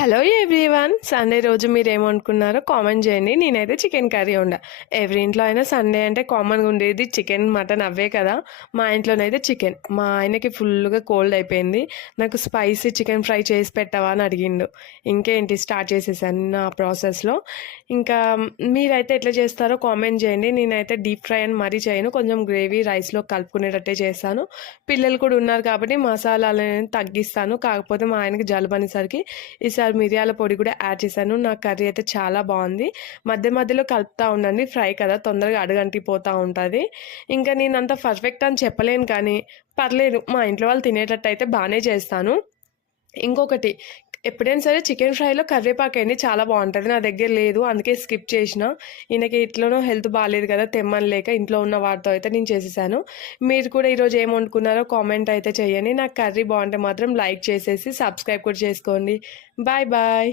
Hello everyone. Sunday రోజు మీరేమనుకున్నారో comment చేయండి. నేనైతే చికెన్ కర్రీ వండా. ఎవరి ఇంట్లో అయినా సండే అంటే కామన్గా ఉండేది చికెన్, మటన్ అవే కదా. మా ఇంట్లోనైతే చికెన్. మా ఆయనకి ఫుల్గా కోల్డ్ అయిపోయింది. నాకు స్పైసీ చికెన్ ఫ్రై చేసి పెట్టవా అని అడిగిండు. ఇంకేంటి స్టార్ట్ చేసేసాను నా ప్రాసెస్లో. ఇంకా మీరైతే ఎట్లా చేస్తారో కామెంట్ చేయండి. నేనైతే డీప్ ఫ్రై అని మరీ చేయను, కొంచెం గ్రేవీ రైస్లో కలుపుకునేటట్టే చేస్తాను. పిల్లలు కూడా ఉన్నారు కాబట్టి మసాలాలను తగ్గిస్తాను. కాకపోతే మా ఆయనకి జలుబు అనేసరికి ఈసారి మిరియాల పొడి కూడా యాడ్ చేశాను. నా కర్రీ అయితే చాలా బాగుంది. మధ్య మధ్యలో కలుపుతూ ఉండండి, ఫ్రై కదా తొందరగా అడుగంటిపోతూ ఉంటుంది. ఇంకా నేను అంత పర్ఫెక్ట్ అని చెప్పలేను కానీ పర్లేదు, మా ఇంట్లో వాళ్ళు తినేటట్టు అయితే బాగానే చేస్తాను. ఇంకొకటి, ఎప్పుడైనా సరే చికెన్ ఫ్రైలో కరివేపాకు వేయండి, చాలా బాగుంటుంది. నా దగ్గర లేదు, అందుకే స్కిప్ చేసిన. ఈయనకి ఇట్లనో హెల్త్ బాగాలేదు కదా, తెమ్మని లేక ఇంట్లో ఉన్న వాటితో అయితే నేను చేసేసాను. మీరు కూడా ఈరోజు ఏం వండుకున్నారో కామెంట్ అయితే చేయండి. నాకు కర్రీ బాగుంటే మాత్రం లైక్ చేసేసి సబ్స్క్రైబ్ కూడా చేసుకోండి. Bye bye.